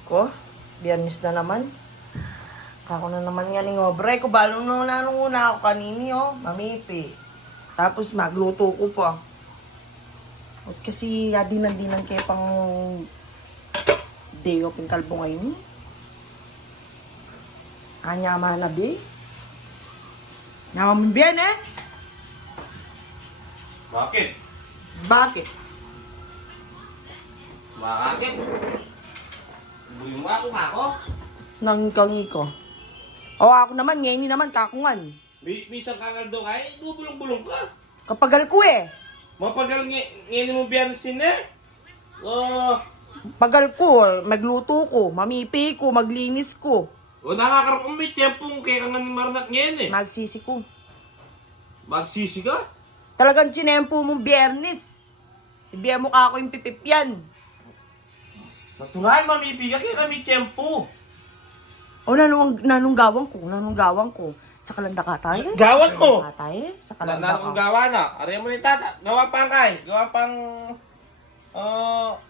Ko, biyernes na naman. Kako na naman nga ni ngobre ko. Balong na ako kanini, oh. Mamipi. Tapos magluto ko pa. At kasi dinan kayo pang day off yung kalbo ngayon. Anya manabi. Naman biyan eh. Bakit? Bakit? Bakit? Buyo mo ako. Nang kangi ko. O ako naman, ngayon naman kakungan. Misang kangal daw kay, bubulong-bulong ka. Kapagal ko eh. Mapagal ngayon mo biyan sin eh. Pagal ko, magluto ko, mamipi ko, maglinis ko. O nakakarap ang may tiyempong kaya kang marnak ngayon eh. Magsisi ko. Magsisi ka? Talagang chinempo mong biyernes. Ibiyan mo ka ako yung pipipyan. Natural, mamipiga kaya kami tiyempo. O nanong gawang ko. Sa kalanda ka tayo. Gawat mo? Sa kalanda Nanong ka. gawa na. Aray mo ni tata. Gawa pang kay. Gawa pang...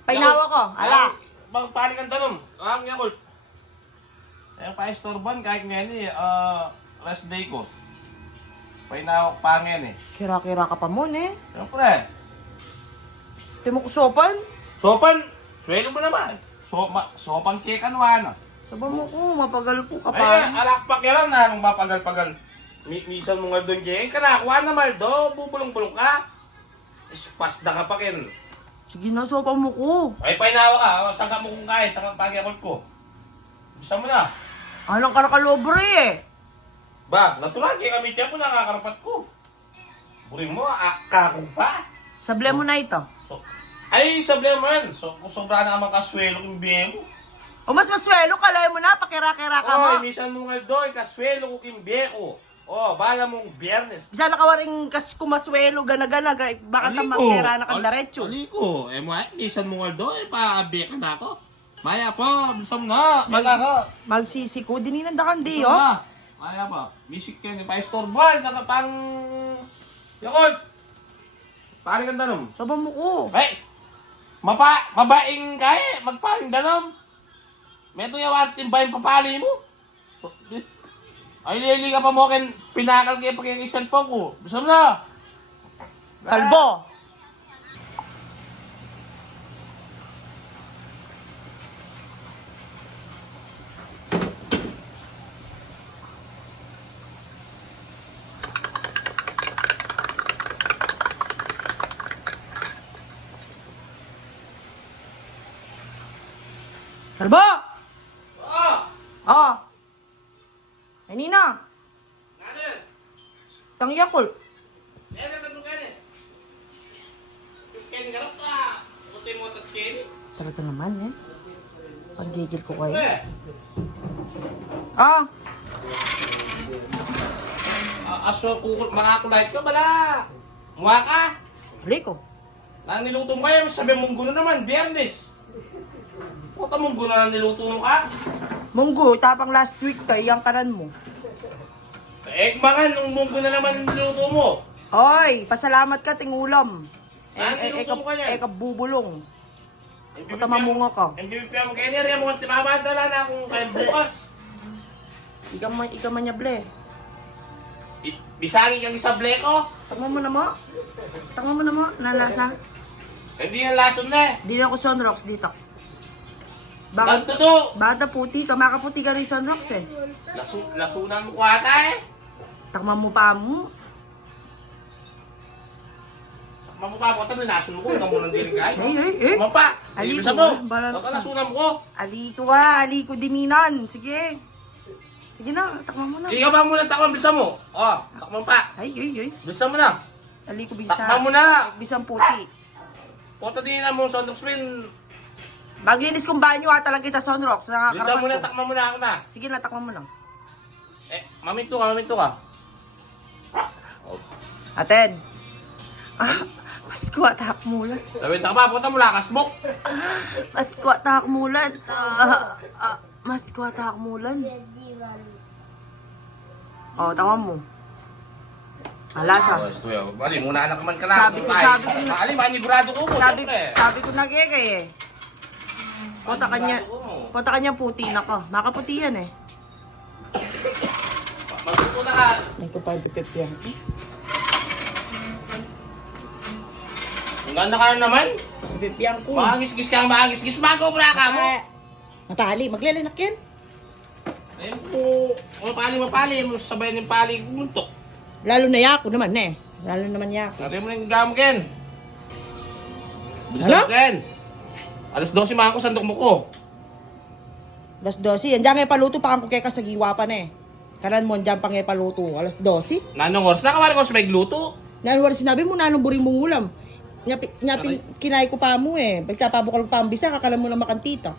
Painawa ko, ala. Pagpalik ang tanong. Ang yakol. Kaya pa istorban kahit ngayon eh. Last day ko. Painawa ko pangin eh. Kira-kira ka pa mo, eh. Siyempre. Timukusopan. Sopan. Swelo mo naman. Sopan kekan wana. Sabi mo ko, mapagal ko ka Ay, pa. alakpak yan lang na nung mapagal-pagal. Misan mo nga doon kaya. Kanakuha na Maldo. Bubulong-bulong ka. Ispasda ka pa kin. Sige na, sopa mo ko. Ay, painawa ka. Sangka mo kung kaya. Sangka pag-akot ko. Bisa mo na. Anong karakalobre eh. Ba, natural kaya kami tiyan po nakakarapat ko. Burin mo, akakong pa. Sable mo na ito. Ay, sabi mo yan. Sobra na ka makaswelo kung biye mo. O mas maswelo, kalay mo na, pakira-kira ka mo. Oy, misan mo nga doon, kaswelo ko kung biye ko. Oh, bala mong biyernes. Bisa nakawaring kumaswelo, gana-gana, baka tamakira na kandaretso. Aliko, mo ay, misan mo nga doon, paabiya ka na ako. Maya po, bisam na. Magsisi ko, dininanda kan di, Bisam oh. na. Maya po, bisik ka ni pa-istorban, saka pang... Yakot! Paring ang danom. Sabi mo ko. Ay! Mabaing kaya, magparing danom. Meto yung timbay papali mo. Ay, lili ka pa mo kin, pinakal kaya pag yung cellphone ko. Bisam na. Kalbo. Kalbo! Oo! Oh. Ay, Nina. Nanin! Tangyakol. Yan ang tanong ka rin. Yung Ken garap ka. Utoy mo tat Ken. Talaga naman, eh. Pagigil ko kayo. Eh! Ah. Aso kukul, makakulait ka bala. Muha ka. Huli ko. Nang niluto mo kayo, sabi mong gulo naman, biyernes. Puta mong gulo na niluto mo ka. Munggo, tapang last week ka, iyang kanan mo. Ekmangan, nung munggo na naman yung niluto mo. Hoy, pasalamat ka, tingulam. Niluto mo ka niyan. Bubulong. Puta mamunga ka. MBBP mo kayo niya, mga timabadala na akong kayo bukas. Ika man niya, ble. Bisagi kang isable ko. Tama mo na mo. Nalasa. Hindi yung lason na eh. Di na ako sunrocks dito. Ganto to. Bata puti ka, makaputi ka rin sunrocks eh. Lasunan mo ko ata eh. Takma mo pa mo. Mamupapot na lason mo ko, ikaw mo nang diling kahit. Eh. Mampa, Ali ibig ko, mo. balang Ikaw sa- lasunan mo ko. Aliko diminan. Sige. Sige na, takma mo na. Ikaw ba muna takman, bilisan mo. Oh, takman pa. Ay. Bilisan mo na. Aliko bisa. Takman mo na. Bisang puti. Puta din na mo sa spin. Maglinis kong banyo ata lang kita sunrocks. Bilisan mo na, Nakakarapat ko. takman mo na ako na. Sige na, takma mo na. Maminto ka. Aten. Mas kuha tahak mulan. Sabi na ka ba, puta mo lakas mo. Mas kuha tahak mulan. Mas kuha tahak mulan. Oh, tama mo. Malasa. Bali, muna anak man ka na. Sabi ko na. Ali, manigurado ko po. Sabi ko na kaya eh. Kota kanya. Manigurado ko mo. Punta kanyang puti na ko. Makaputi yan eh. Matuto na ka. Ay ko pa dipip yan. Ang ganda ka na naman. Dipip yan ko. Maangis-gis ka, maangis-gis. Magobra ka mo. Mapali, maglilinak yan. Ayun po. Mapali. Sabayan yung pali kumuntok. Lalo na yako naman eh. Lalo naman yako. Sari mo na yung gamo, Ken. Bilisan Ano? mo, Ken. Alas 12 mga ko, sandok mo ko. Alas 12. Yan dyan nga paluto pa kang kukeka sa giwa pa na eh. Kanan mo dyan pa nga paluto. Alas 12. Nanong oras? Nakawari ko sa may gluto. Nanwari sinabi mo, nanong buring mong ulam. Nyapin, kinay ko pa mo eh. Pagkapabukal pa ang bisa, kakalam mo na makantita.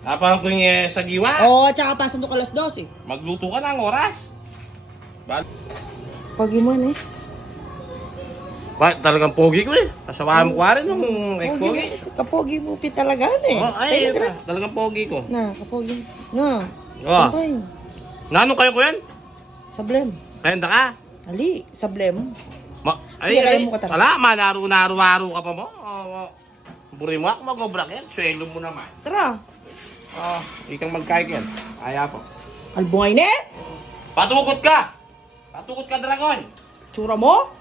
Apang ko yung sa giwa. Oo, tsaka pasandok alas 12. Magluto ka na ang oras. Pogi mo eh. Ba, talagang pogi ko eh. Kasawaan mo ko rin nung pogi. Kapogi mo pi talaga eh. Oh, ay, talagang pogi ko. Na, kapogi. Na. Oh. Okay. Nanong kayo ko yan? Sablem. Kayanda ka? Ali, sablem. Ay, Sige, mo ka talaga. wala, manaro-naro ka pa mo. Buri mo ako mag-obrak yan. Swelo mo naman. Tara. Ikang magkaik yan. Kaya po. Albungay ne? Patukot ka! Patukot ka, dragon! Tsura mo?